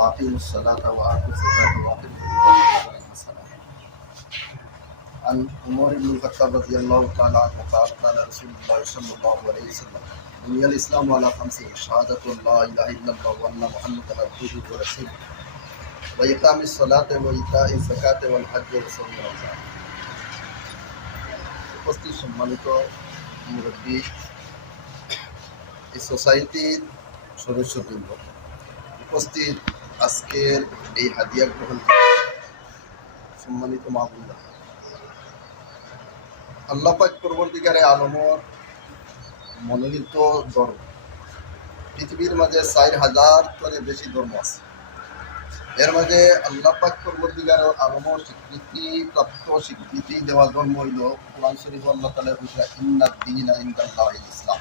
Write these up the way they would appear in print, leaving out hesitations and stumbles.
وأقيموا الصلاة وآتوا الزكاة وأقيموا الحسنة. عن عمر بن الخطاب رضي الله تعالى عنه قال قال رسول الله صلى الله عليه وسلم بني الإسلام على خمس: شهادة لا إله إلا الله وأن محمدا عبده ورسوله وإقام الصلاة وإيتاء الزكاة والحج وصوم رمضان. উপস্থিত সম্মানিত মুরব্বী, এই সোসাইটির সদস্যবৃন্দ, উপস্থিত আজকের এই হাদিয়া গ্রহণ সম্মানিত মাহবুবরা, আল্লাহ পাক পরবর্তীকারে আলমর মনোনীত ধর্ম, পৃথিবীর মাঝে 4000 বেশি ধর্ম আছে। এর মাঝে আল্লাহ পাক পরবর্তীকারে আলমর স্বীকৃতি দেওয়া ধর্ম হইল কোরআন শরীফ আল্লাহ তাআলা বলেছেন ইন্নাদ দীনা ইনদাল্লাহিল ইসলাম।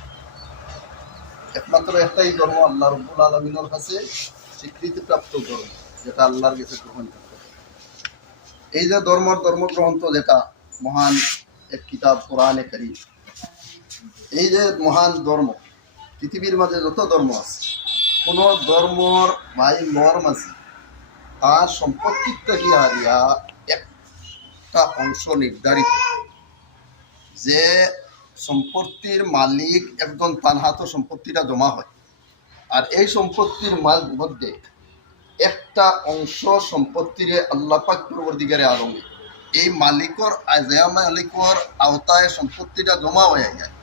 একমাত্র একটাই ধর্ম আল্লাহ রাব্বুল আলামিনের কাছে স্বীকৃতিপ্রাপ্ত ধর্ম, যেটা আল্লাহর কাছে গ্রহণযোগ্য। এই যে ধর্মগ্রন্থ, যেটা মহান এক কিতাব কোরআনে কারীম, এই যে মহান ধর্ম, পৃথিবীর মাঝে যত ধর্ম আছে, কোনো ধর্মর নর্ম আছে, তার সম্পত্তির থেকে হারিয়া একটা অংশ নির্ধারিত, যে সম্পত্তির মালিক একজন তার হাতে সম্পত্তিটা জমা হয়। আর এই সম্পত্তির মধ্যে একটা অংশ সম্পত্তির আল্লাহ পাক পরবর্তীকারে আলমে এই মালিকর আওতায় সম্পত্তিটা জমা হয়ে যায়।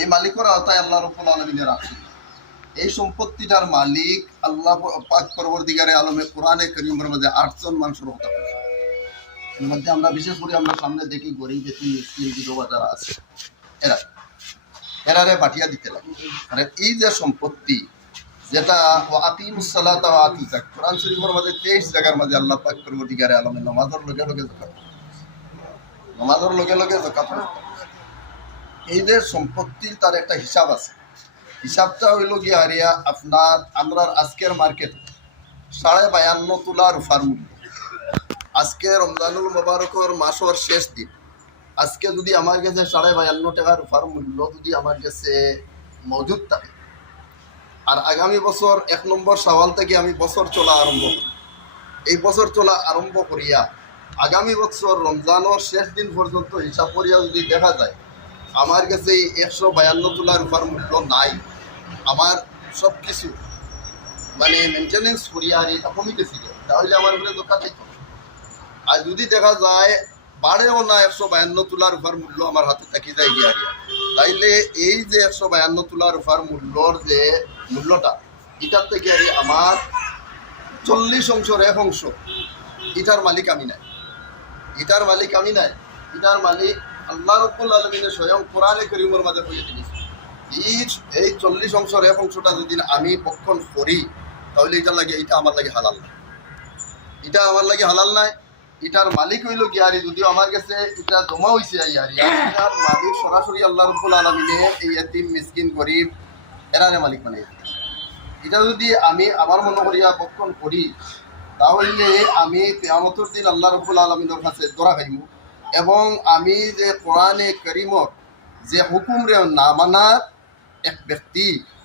এই মালিকর আওতায় আল্লাহ রাব্বুল আলামিনের আছে। এই সম্পত্তিটার মালিক আল্লাহ পাক পরবর্তীকারে আলমে কোরআনে কারীমের মধ্যে 8 জন মানুষের কথা বলেছে। এর মধ্যে আমরা বিশেষ করে আমরা সামনে দেখি গরিব ব্যক্তি, মিসকিন, বিধবা যারা আছে, এরারে বাটিয়া দিতে লাগে। মানে এই যে সম্পত্তি, যেটা আকিমুস সালাতা ওয়া আতুজ যাকাত, কোরআন শরীফের মধ্যে 23 জায়গার মধ্যে আল্লাহ পাক পরবর্তীকারে আলমে নামাজের লগে লগে যাকাত, এই যে সম্পত্তির তার একটা হিসাব আছে। হিসাবটা হইল গিয়ে হারিয়া আপনার আমরা আজকের মার্কেট 52.5 তোলা রূপার মূল্য। আজকে রমজানুল মুবারকর মাসের শেষ দিন, আজকে যদি আমার কাছে 52.5 টাকা রূপার মূল্য যদি আমার কাছে মজুদ থাকে, আর আগামী বছর 1 নম্বর শাওয়াল থেকে আমি বছর চলা আরম্ভ করি, এই বছর চলা আরম্ভ করিয়া আগামী বছর রমজানের শেষ দিন পর্যন্ত হিসাব করিয়া যদি দেখা যায় আমার কাছে 152 তোলা রূপার মূল্য নাই, আমার সব কিছু মানে মেনটেনেন্স করিয়া আর এটা কমিতেছিল, তাহলে আমার উপরে দোকান থাকতো। আর যদি দেখা যায় বাড়েও না 152 তোলা রূপার মূল্য আমার হাতে থাকি যায় গিয়া, তাইলে এই যে 152 তোলা রূপার মূল্যর যে মূল্যটা, এটার থেকে আমার 40 অংশের 1 অংশ এটার মালিক আমি নাই। এটার মালিক আল্লাহ রাব্বুল আলামিনের স্বয়ং কোরআনে কারীমের মধ্যে বলে দিয়েছেন। এই 40 অংশের 1 অংশটা যদি আমি পক্ষণ করি, তাহলে এটা লাগে, এটা আমার লাগে হালাল নাই, এটা আমার লাগে হালাল নাই। এটার মালিক হইল গিয়ারি, যদিও আমার কাছে এটা জমা হয়েছে, এটার মালিক সরাসরি আল্লাহ রাব্বুল আলামিনের এই এতিম, মিসকিন, গরিব এরারে মালিক বানাই দিয়েছে। এটা যদি আমি আমার মনে করিয়া পক্ষণ করি, তাহলে আমি কিয়ামতের দিন আল্লাহ রাব্বুল আলামিনের কাছে ধরা খাইমু, এবং আমি যে কোরআনে কারীমর যে হুকুম রে না মানার এক ব্যক্তি,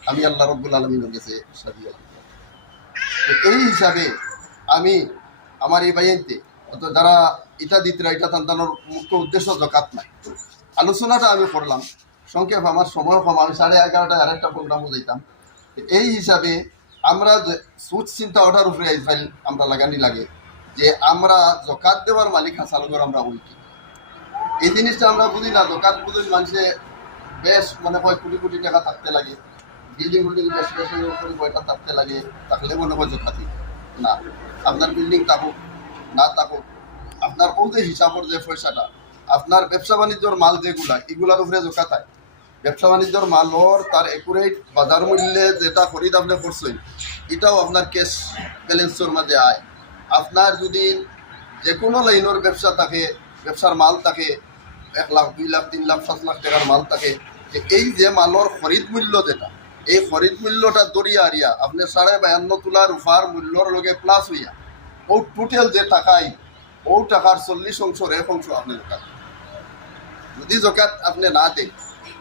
আমি আল্লাহ রাব্বুল আলামিনের কাছে সাজিয়া দিব। এই হিসাবে আমি আমার এই বাইনতে যারা এটা দিতে, এটা তাদের মুখ্য উদ্দেশ্য যাকাত নাই। আলোচনাটা আমি করলাম সংক্ষেপ, আমার সময় কম, আমি 11:30 আরেকটা প্রোগ্রামও যাইতাম। এই হিসাবে আমরা সুচ চিন্তা ওঠার উপরে আইফাইল আমরা লাগানি লাগে যে আমরা যাকাত দেওয়ার মালিক হাসালগর আমরা বলি কি, এই জিনিসটা আমরা বুঝি না। যাকাত বুঝি মানুষে বেশ মনে হয় কোটি কোটি টাকা থাকতে লাগে, বিল্ডিং বেশ বইটা থাকতে লাগে, থাকলে মনে হয় যাকাতি না। আপনার বিল্ডিং থাকুক না থাকুক, আপনার ওই যে হিসাবের যে পয়সাটা, আপনার ব্যবসা বাণিজ্যর মাল যেগুলা, এগুলার উপরে যাকাত হয়। ব্যবসা বাণিজ্যর মালর তার একুরেট বাজার মূল্যে যেটা খরিদ আপনি করছেন, এটাও আপনার ক্যাশ ব্যালেন্সের মাঝে আয়। আপনার যদি যে কোনো লাইনের ব্যবসা থাকে, ব্যবসার মাল থাকে 1 লাখ, 2 লাখ, 3 লাখ, 5 লাখ টাকার মাল থাকে, যে এই যে মালর খরিদ মূল্য যেটা, এই খরিদ মূল্যটা দরিয়া আরিয়া আপনি 52.5 তোলা রূপার মূল্যর লগে প্লাস হইয়া ও টোটাল যে টাকাই, ও টাকার 40 অংশের 1 অংশ আপনি যাকাত। যদি যাকাত আপনি না দেন,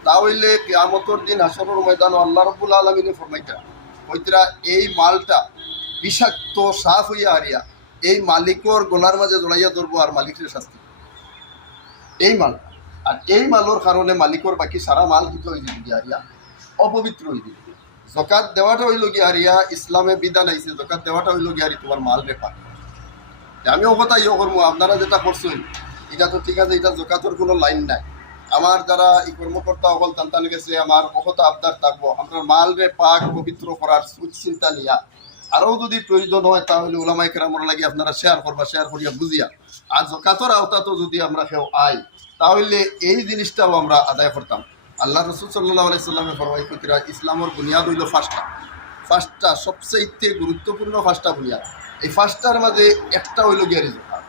তাহলে কিয়ামতের দিন হাসরের ময়দানে আল্লাহ রাব্বুল আলামিনের ফরমাইতা হইতরা এই মালটা বিষাক্ত সাফ হইয়া হারিয়া এই মালিকর গলার মাঝে জড়াইয়া ধরবো আর মালিকের শাস্তি এই মাল। আর এই মালের কারণে মালিকর বাকি সারা মাল কিন্তু হয়ে যাবে গিয়া হারিয়া অপবিত্র হয়ে যাবে। জকাত দেওয়াটা হইল গিয়া হারিয়া ইসলামে বিধান আইছে, জকাত দেওয়াটা হইল গিয়া হারি তোমার মাল রে পাক। আমিও কথা ইয়ে করবো, আপনারা যেটা করছেন এটা তো ঠিক আছে, এটা জকাতর কোনো লাইন নাই। আমার যারা এই কর্মকর্তা সকল তান্তান গেছে আমার অকতা আবদার থাকবো আপনার মাল রে পাক পবিত্র করার চিন্তা নিয়া আরও যদি প্রয়োজন হয় তাহলে ওলামাই কেরামর লাগে আপনারা শেয়ার করবা, শেয়ার করিয়া বুঝিয়া। আর জকাতর আওতা তো যদি আমরা কেউ আই তাহলে এই জিনিসটাও আমরা আদায় করতাম। আল্লাহ রসুল সাল্লাহ আলাইসাল্লামে ফরমাই কইরা ইসলামের বুনিয়াদ হইল ফার্স্টটা সবচেয়ে গুরুত্বপূর্ণ ফার্স্টটা বুনিয়াদ। এই ফার্স্টটার মাঝে একটা হইল গিয়া জকাত।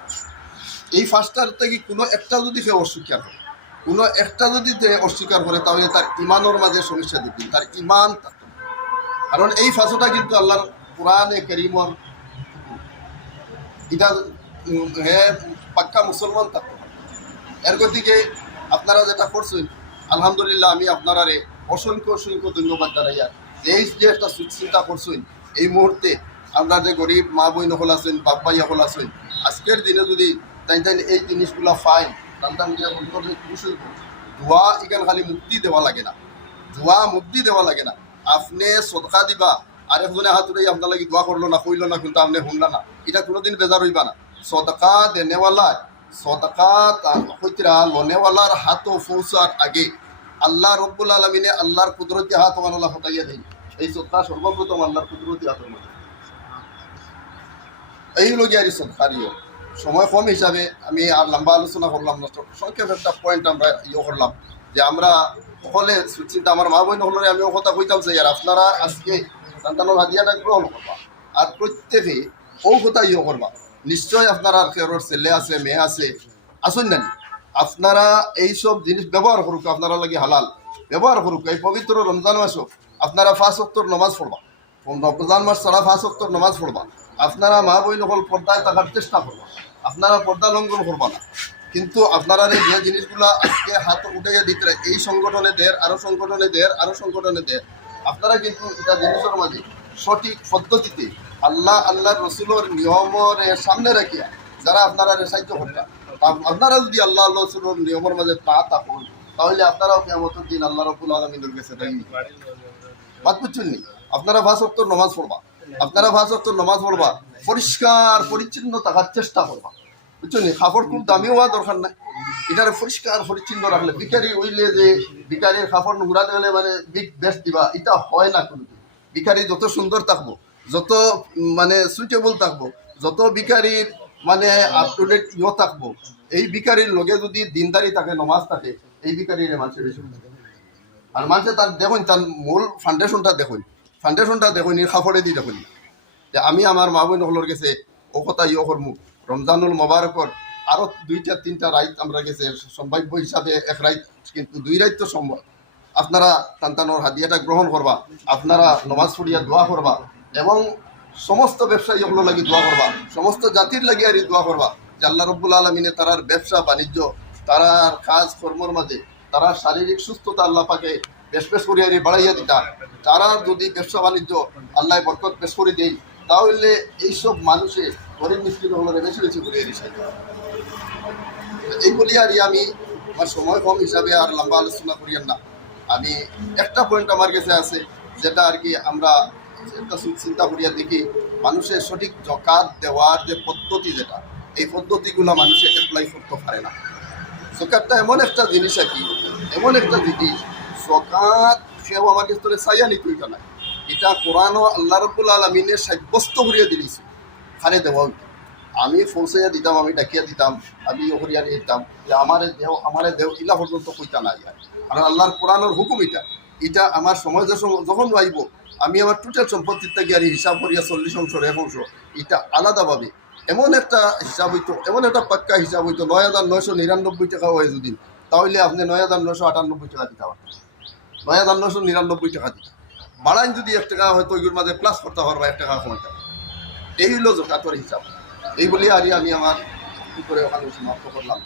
এই ফার্স্টটার থেকে কোনো একটা যদি কেউ অস্বীকার করে, কোনো একটা যদি অস্বীকার করে তাহলে তার ইমানের মাঝে সমস্যা দেখবেন, তার ইমান থাকবে। কারণ এই ফাঁসটা কিন্তু আল্লাহর কোরআনে কারীমর এটা পাক্কা মুসলমান থাকতে পারে। এর গতিকে আপনারা যেটা করছেন আলহামদুলিল্লাহ আমি আপনারা অসংখ্য ধন্যবাদ জানাইয়া এই যে একটা চিন্তা করছেন। এই মুহূর্তে আমরা যে গরিব মা বইন হল আছেন, বাপ ভাইয়া হল আছেন, আজকের দিনে যদি তাই এই জিনিসগুলো পাই ধোয়া এখানে খালি মুক্তি দেওয়া লাগে না, ধোয়া মুক্তি দেওয়া লাগে না। আপনি সদকা দিবা আর একজনে হাত উঠাই আপনার লাগে দোয়া করলো না, কইল না, কিন্তু আপনি শুনলা না, এটা কোনোদিন বেজার হইবা না। সদকা দেনেওয়ালা সদকা হইতরা লনেওয়ালার হাতও পৌঁছার আগে আল্লাহ রব্বুল আলমিনে আল্লাহর কুদরতি হাত ওমানলা হটাইয়া দেয়। এই সদকা সর্বপ্রথম আল্লাহর কুদরতি হাতের মধ্যে এই লগে আর সদকারিও সময় কম হিসাবে আমি আর লম্বা আলোচনা করলাম না, সংক্ষেপ একটা পয়েন্ট আমরা করলাম যে আমরা সকলে চিন্তা আমার মা বোন হলে আমিও কথা কইতাম যে আর আপনারা আজকে সন্তানের হাদিয়াটা গ্রহণ করবা আর প্রত্যেকে ও কথা করবা। নিশ্চয় আপনারা ফেরোর ছেলে আছে, মেয়ে আছে, আসুন না আপনারা এইসব জিনিস ব্যবহার করুক, আপনারা লাগে হালাল ব্যবহার করুক। এই পবিত্র রমজান মাসও আপনারা 5 ওয়াক্তের নামাজ পড়বা, রমজান মাস ছাড়া 5 ওয়াক্তের নামাজ পড়বা। আপনারা মা বই হল পর্দায় থাকার চেষ্টা করবা, আপনারা পর্দা লঙ্ঘন করবা না। কিন্তু আপনারা যে জিনিসগুলো আজকে হাত উঠে দিতে এই সংগঠনে দের, আরো সংগঠনে দের, আরো সংগঠনে দের, আপনারা কিন্তু এটা জিনিসের মাঝে সঠিক পদ্ধতিতে আল্লাহ রসুলের নিয়মের সামনে রাখিয়া যারা আপনারা সাহায্য করবেন, আপনারা যদি আল্লাহ রসুলের নিয়মের মাঝে পা থাকুন তাহলে আপনারাও কিয়ামতের দিন আল্লাহ রাব্বুল আলামিনের কাছে বাদ বুঝছেন নি। আপনারা 5 ওয়াক্তের নামাজ পড়বা, আপনারা 5 ওয়াক্তের নামাজ পড়বা, পরিষ্কার পরিচ্ছন্ন থাকার চেষ্টা করবা, বুঝছেন নি। কাপড় খুব দামি হওয়া দরকার নাই, এটারে পরিষ্কার পরিচ্ছন্ন রাখলে ভিখারি হইলে যে ভিখারির কাপড় ঘুরাতে হলে মানে বিগ বেস্ট দিবা, এটা হয় না কোনোদিন। ভিখারি যত সুন্দর থাকবো, যত মানে সুইটেবল থাকবো, যত ভিখারির মানে আপ টু ডেট থাকবো, এই ভিখারির লগে যদি দিনদারি থাকে, নমাজ থাকে, এই ভিখারির মানুষের বেশি। আর মানুষে তার দেখুন তার মূল ফাউন্ডেশনটা দেখুন এর কাপড়ে দিয়ে দেখুন। যে আমি আমার মা বোন হলোর গেছে ও কথা করমু রমজানুল মোবারকর আরো 2-3টা রাইত আমরা গেছে সম্ভাব্য হিসাবে এক রাইত, কিন্তু 2 রাইত তো সম্ভব। আপনারা সন্তানোর হাদিয়াটা গ্রহণ করবা, আপনারা নমাজ পড়িয়া দোয়া করবা এবং সমস্ত ব্যবসায়ী হলো লাগি দোয়া করবা, সমস্ত জাতির লাগি আর দোয়া করবা যে আল্লাহ রব্বুল আলমিনে তারার ব্যবসা বাণিজ্য, তারার কাজ কর্মর মাঝে তারা শারীরিক সুস্থতা আল্লাহ পাকে বেশ করিয়া বাড়াইয়া দিতা। তারা যদি ব্যবসা বাণিজ্য আল্লাহ বরকত পেশ করে দেয় তাহলে এইসব মানুষে গরিব মিসকিন হলো বেশি করিয়া দিছে। এই বলি আর আমি আমার সময় কম হিসাবে আর লম্বা আলোচনা করিয়ান না। আমি একটা পয়েন্ট আমার কাছে আছে যেটা আর কি আমরা একটা চিন্তা করিয়া দেখি, মানুষের সঠিক জকাত দেওয়ার যে পদ্ধতি, যেটা এই পদ্ধতিগুলো মানুষে অ্যাপ্লাই করতে পারে না। জকাতটা এমন একটা জিনিস আর কি, এমন একটা জিনিস, জকাত সেও আমার কাছে চাইয়া নিত, এটা নাই, এটা কোরআন ও আল্লাহ রাব্বুল আলামিনে সাব্যস্ত করিয়া দিয়েছে খারে দেওয়া হইতো। আমি পৌঁছাইয়া দিতাম, আমি ডাকিয়া দিতাম, আমি হরিয়া দিতাম যে আমারে দেও ইলা পর্যন্ত কইতা নাই। আর আল্লাহর কোরআনের হুকুম এটা আমার সময় যখন আইব আমি আমার টোটাল সম্পত্তির থেকে আর হিসাব করিয়া 40 অংশের 1 অংশ এটা আলাদাভাবে এমন একটা হিসাব হইতো, এমন একটা পাক্কা হিসাব হইতো 9,999 টাকা হয় যদি, তাহলে আপনি 9,998 টাকা দিতে পারবেন, 9,999 টাকা দিতে বাড়াইন যদি 1 টাকা হয়তো ওইগুলোর মাঝে প্লাস করতে পারবা, 1 টাকা কমাইতে পারবা। এই হইল জকাতের হিসাব। এই বলি আর আমি আমার কি করে ওখানে সমাপ্ত করলাম।